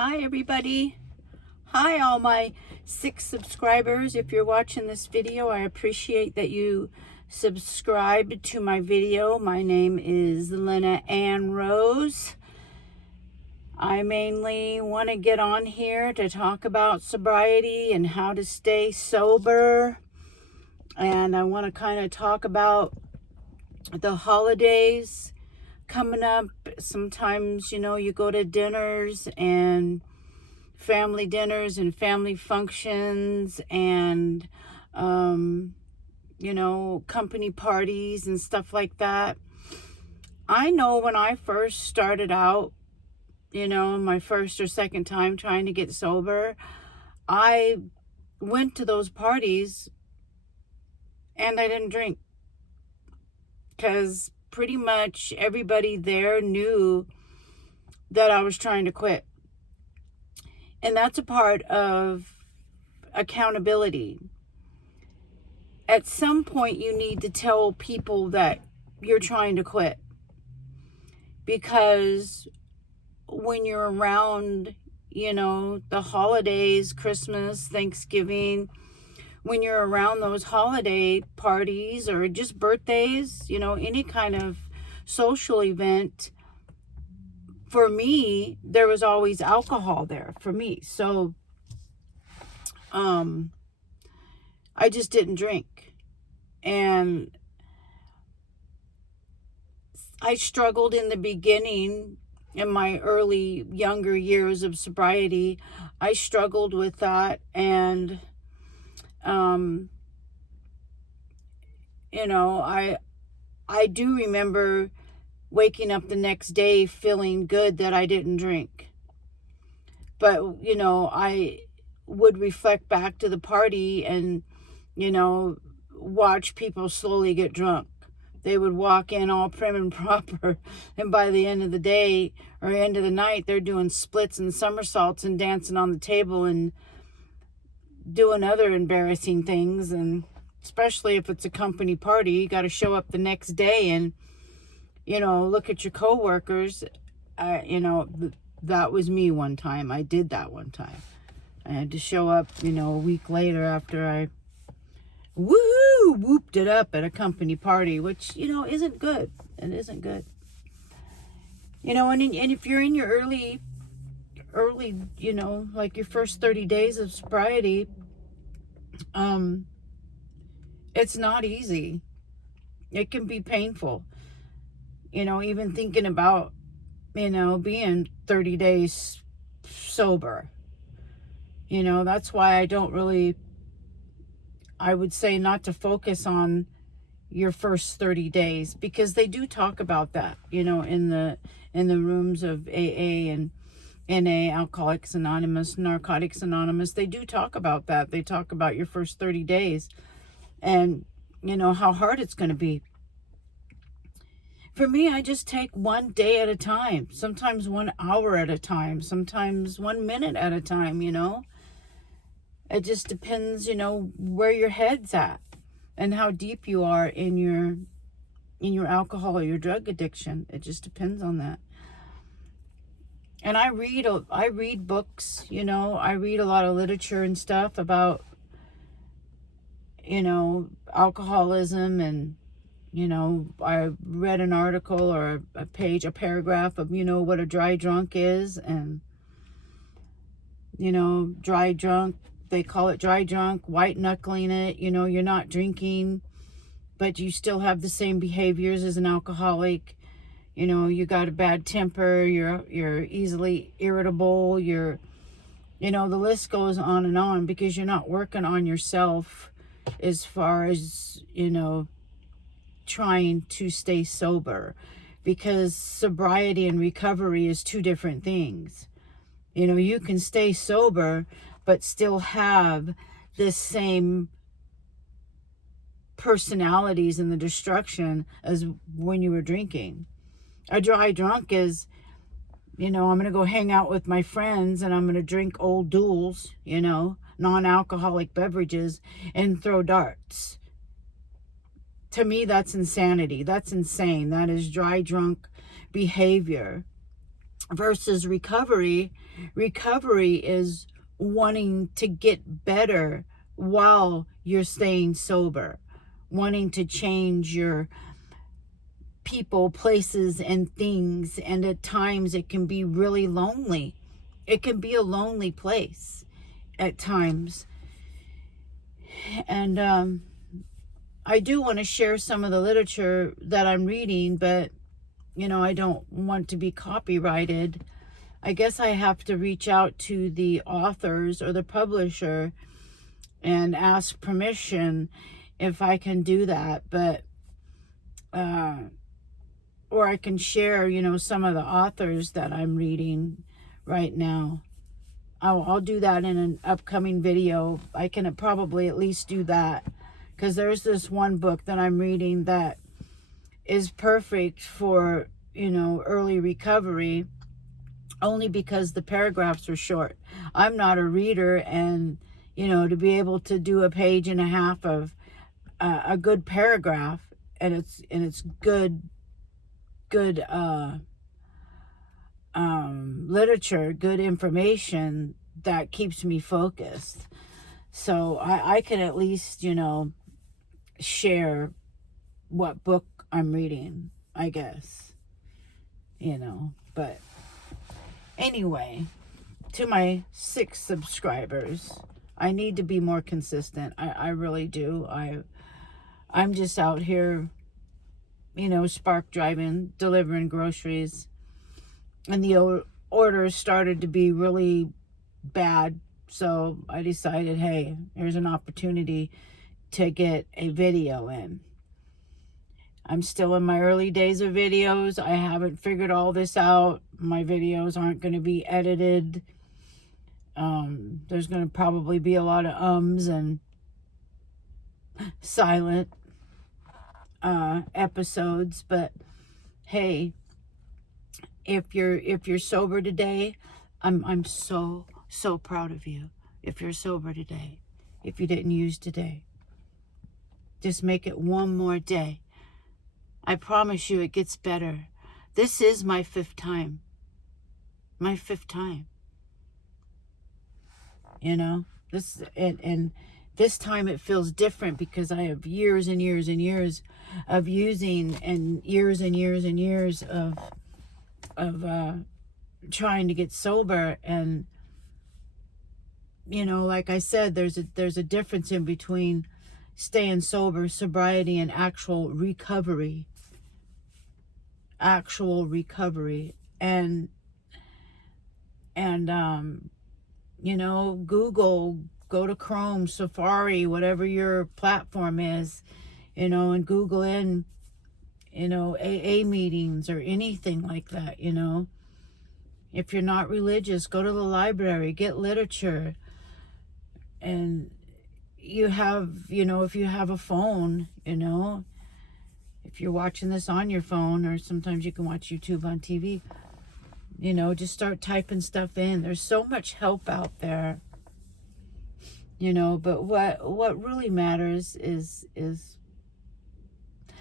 Hi everybody. Hi all my 6 subscribers. If you're watching this video, I appreciate that you subscribed to my video. My name is Lena Ann Rose. I mainly want to get on here to talk about sobriety and how to stay sober. And I want to kind of talk about the holidays coming up. Sometimes, you go to dinners and family dinners and family functions and, company parties and stuff like that. I know when I first started out, my first or second time trying to get sober, I went to those parties and I didn't drink because pretty much everybody there knew that I was trying to quit. And that's a part of accountability. At some point, you need to tell people that you're trying to quit. Because when you're around, the holidays, Christmas, Thanksgiving, when you're around those holiday parties or just birthdays, any kind of social event, for me, there was always alcohol there for me. So, I just didn't drink. And I struggled in the beginning, in my early, younger years of sobriety. I struggled with that. And, I do remember waking up the next day feeling good that I didn't drink. But, I would reflect back to the party and, watch people slowly get drunk. They would walk in all prim and proper, and by the end of the day or end of the night, they're doing splits and somersaults and dancing on the table and doing other embarrassing things. And especially if it's a company party, you got to show up the next day and, look at your coworkers. That was me one time. I did that one time. I had to show up, a week later after I whooped it up at a company party, which, isn't good. It isn't good. And if you're in your early, like your first 30 days of sobriety, it's not easy. It can be painful. Even thinking about, being 30 days sober. That's why I would say not to focus on your first 30 days, because they do talk about that, in the rooms of AA and NA, Alcoholics Anonymous, Narcotics Anonymous. They do talk about that. They talk about your first 30 days and, how hard it's going to be. For me, I just take one day at a time, sometimes 1 hour at a time, sometimes 1 minute at a time, It just depends, where your head's at and how deep you are in your alcohol or your drug addiction. It just depends on that. And I read books, I read a lot of literature and stuff about, alcoholism. And, I read an article or a paragraph of, what a dry drunk is. And, dry drunk, they call it dry drunk, white knuckling it. You're not drinking, but you still have the same behaviors as an alcoholic. You got a bad temper, you're easily irritable, the list goes on because you're not working on yourself as far as, trying to stay sober, because sobriety and recovery is two different things. You can stay sober but still have the same personalities and the destruction as when you were drinking. A dry drunk is, I'm going to go hang out with my friends and I'm going to drink Old Duels, non-alcoholic beverages, and throw darts. To me, that's insanity. That's insane. That is dry drunk behavior. versus recovery. Recovery is wanting to get better while you're staying sober, wanting to change your people, places, and things. And at times it can be really lonely. It can be a lonely place at times. And I do want to share some of the literature that I'm reading, but I don't want to be copyrighted. I guess I have to reach out to the authors or the publisher and ask permission if I can do that. But or I can share, some of the authors that I'm reading right now. I'll do that in an upcoming video. I can probably at least do that, because there's this one book that I'm reading that is perfect for, early recovery, only because the paragraphs are short. I'm not a reader, and, to be able to do a page and a half of a good paragraph, and it's good literature, good information that keeps me focused. So I can at least, share what book I'm reading, I guess, but anyway, to my 6 subscribers, I need to be more consistent. I really do. I'm just out here, spark driving, delivering groceries, and the orders started to be really bad. So I decided, hey, here's an opportunity to get a video in. I'm still in my early days of videos. I haven't figured all this out. My videos aren't going to be edited. There's going to probably be a lot of ums and silent episodes, but hey, if you're sober today, I'm so proud of you. If you're sober today, if you didn't use today, just make it one more day. I promise you it gets better. This is my 5th time. My 5th time. This and this time it feels different because I have years and years and years of using, and years and years and years of trying to get sober. And like I said, there's a difference in between staying sober, sobriety, and actual recovery. And Google, go to Chrome, Safari, whatever your platform is, and Google in, AA meetings or anything like that. If you're not religious, go to the library, get literature. And you have, if you have a phone, if you're watching this on your phone, or sometimes you can watch YouTube on TV, just start typing stuff in. There's so much help out there, but what really matters is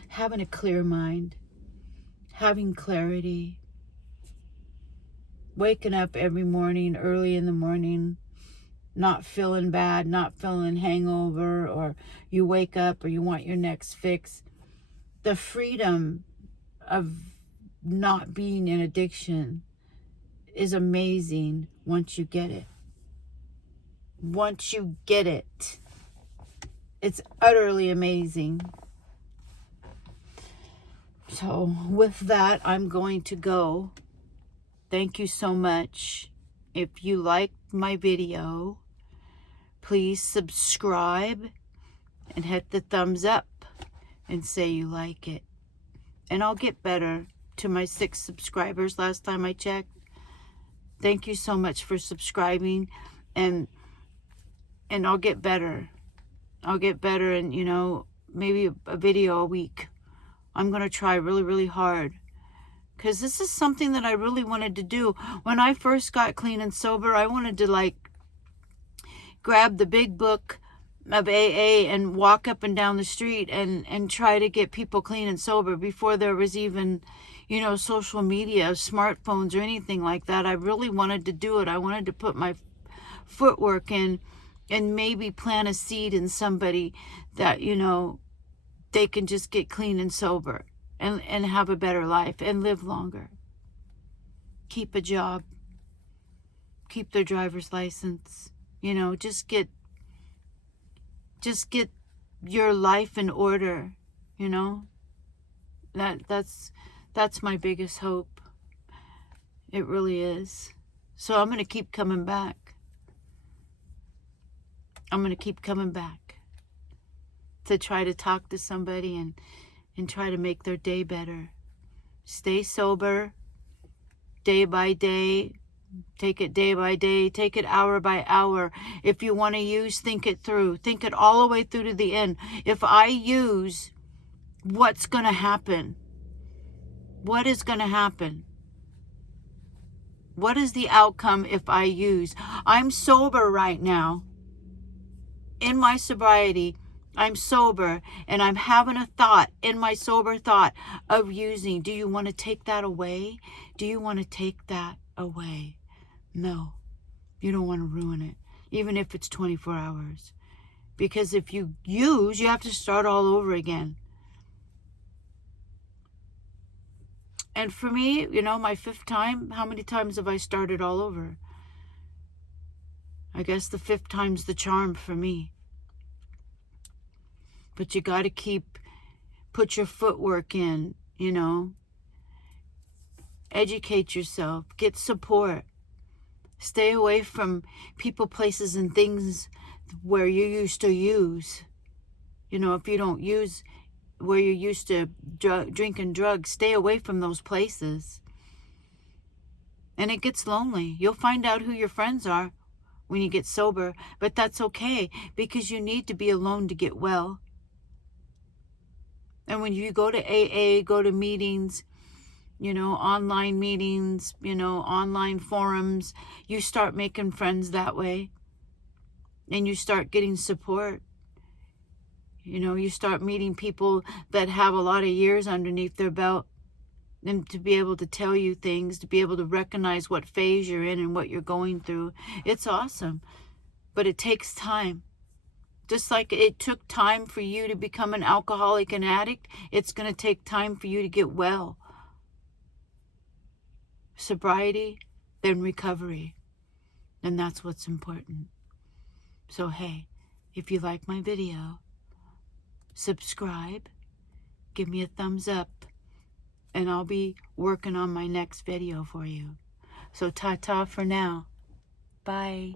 having a clear mind, having clarity, waking up every morning, early in the morning, not feeling bad, not feeling hangover, or you wake up or you want your next fix. The freedom of not being in addiction is amazing once you get it. Once you get it, it's utterly amazing. So with that, I'm going to go. Thank you so much. If you liked my video, please subscribe and hit the thumbs up and say you like it. And I'll get better to my 6 subscribers last time I checked. Thank you so much for subscribing, and I'll get better. I'll get better, and maybe a video a week. I'm going to try really, really hard, because this is something that I really wanted to do. When I first got clean and sober, I wanted to grab the big book of AA and walk up and down the street and try to get people clean and sober before there was even, you know, social media, smartphones, or anything like that. I really wanted to do it. I wanted to put my footwork in and maybe plant a seed in somebody that, you know, they can just get clean and sober and have a better life and live longer. Keep a job. Keep their driver's license. You know, just get your life in order, you know. That's my biggest hope. It really is. So I'm going to keep coming back. I'm going to keep coming back to try to talk to somebody and try to make their day better. Stay sober day by day. Take it day by day. Take it hour by hour. If you want to use, think it through. Think it all the way through to the end. If I use, what's going to happen? What is going to happen? What is the outcome if I use? I'm sober right now. In my sobriety, I'm sober, and I'm having a thought, in my sober thought, of using. Do you want to take that away? Do you want to take that away? No. You don't want to ruin it, even if it's 24 hours. Because if you use, you have to start all over again. And for me, you know, my 5th time, how many times have I started all over? I guess the 5th time's the charm for me. But you got to put your footwork in, you know. Educate yourself. Get support. Stay away from people, places, and things where you used to use. You know, if you don't use where you used to drink and drugs, stay away from those places. And it gets lonely. You'll find out who your friends are when you get sober, but that's okay, because you need to be alone to get well. And when you go to AA, go to meetings, you know, online meetings, you know, online forums, you start making friends that way. And you start getting support. You know, you start meeting people that have a lot of years underneath their belt, and to be able to tell you things, to be able to recognize what phase you're in and what you're going through. It's awesome. But it takes time. Just like it took time for you to become an alcoholic and addict, it's going to take time for you to get well. Sobriety, then recovery. And that's what's important. So hey, if you like my video, subscribe, give me a thumbs up, and I'll be working on my next video for you. So ta-ta for now. Bye.